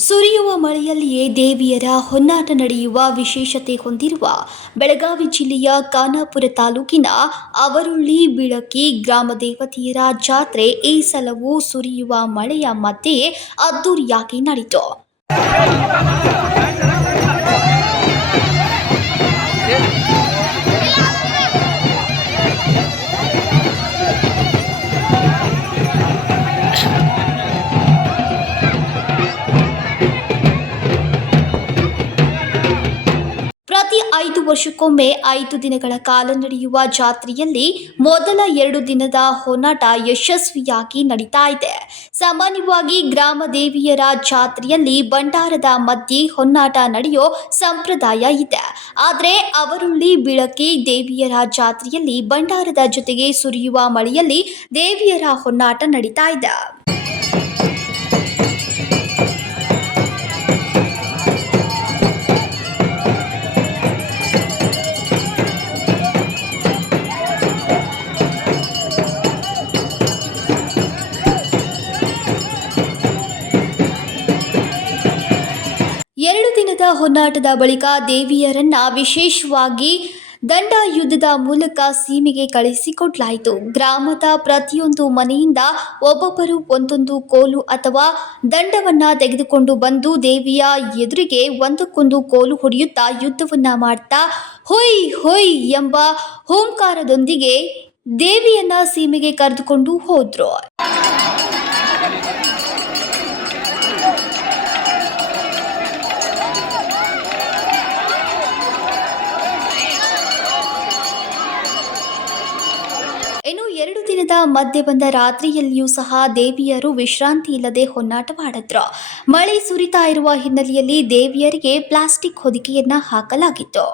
ಸುರಿಯುವ ಮಳೆಯಲ್ಲಿಯೇ ದೇವಿಯರ ಹೊನ್ನಾಟ ನಡೆಯುವ ವಿಶೇಷತೆ ಹೊಂದಿರುವ ಬೆಳಗಾವಿ ಜಿಲ್ಲೆಯ ಖಾನಾಪುರ ತಾಲೂಕಿನ ಅವರುಳ್ಳಿ ಬಿಳಕಿ ಗ್ರಾಮ ದೇವತೆಯರ ಜಾತ್ರೆ ಈ ಸಲವೂ ಸುರಿಯುವ ಮಳೆಯ ಮಧ್ಯೆಯೇ ಅದ್ದೂರಿಯಾಗಿ ನಡೆಯಿತು. ಪ್ರತಿ ಐದು ವರ್ಷಕ್ಕೊಮ್ಮೆ ಐದು ದಿನಗಳ ಕಾಲ ನಡೆಯುವ ಜಾತ್ರೆಯಲ್ಲಿ ಮೊದಲ ಎರಡು ದಿನದ ಹೋರಾಟ ಯಶಸ್ವಿಯಾಗಿ ನಡೀತಾ ಇದೆ. ಸಾಮಾನ್ಯವಾಗಿ ಗ್ರಾಮ ದೇವಿಯರ ಜಾತ್ರೆಯಲ್ಲಿ ಭಂಡಾರದ ಮಧ್ಯೆ ಹೊನ್ನಾಟ ನಡೆಯೋ ಸಂಪ್ರದಾಯ ಇದೆ. ಆದರೆ ಅವರುಳ್ಳಿ ಬಿಳಕಿ ದೇವಿಯರ ಜಾತ್ರೆಯಲ್ಲಿ ಭಂಡಾರದ ಜೊತೆಗೆ ಸುರಿಯುವ ಮಳೆಯಲ್ಲಿ ದೇವಿಯರ ಹೊನ್ನಾಟ ನಡೀತಾ ಇದೆ. ದಿನದ ಹೊನ್ನಾಟದ ಬಳಿಕ ದೇವಿಯರನ್ನ ವಿಶೇಷವಾಗಿ ದಂಡ ಯುದ್ಧದ ಮೂಲಕ ಸೀಮೆಗೆ ಕಳಿಸಿಕೊಡ್ಲಾಯಿತು ಗ್ರಾಮದ ಪ್ರತಿಯೊಂದು ಮನೆಯಿಂದ ಒಬ್ಬೊಬ್ಬರು ಒಂದೊಂದು ಕೋಲು ಅಥವಾ ದಂಡವನ್ನ ತೆಗೆದುಕೊಂಡು ಬಂದು ದೇವಿಯ ಎದುರಿಗೆ ಒಂದಕ್ಕೊಂದು ಕೋಲು ಹೊಡೆಯುತ್ತಾ ಯುದ್ಧವನ್ನ ಮಾಡ್ತಾ ಹೊಯ್ ಹೊಯ್ ಎಂಬ ಹೋಂಕಾರದೊಂದಿಗೆ ದೇವಿಯನ್ನ ಸೀಮೆಗೆ ಕರೆದುಕೊಂಡು ಹೋದ್ರು. ಎರಡು ಮಧ್ಯೆ ಬಂದ ರಾತ್ರಿಯಲ್ಲಿಯೂ ಸಹ ದೇವಿಯರು ವಿಶ್ರಾಂತಿ ಇಲ್ಲದೆ ಹೊನ್ನಾಟವಾಡಿದ್ರು. ಮಳೆ ಸುರಿತಾ ಇರುವ ಹಿನ್ನೆಲೆಯಲ್ಲಿ ದೇವಿಯರಿಗೆ ಪ್ಲಾಸ್ಟಿಕ್ ಹೊದಿಕೆಯನ್ನ ಹಾಕಲಾಗಿತ್ತು.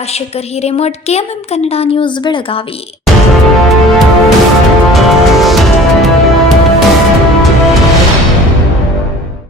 Rajashekhar Hiremath KMM Kannada news Belagavi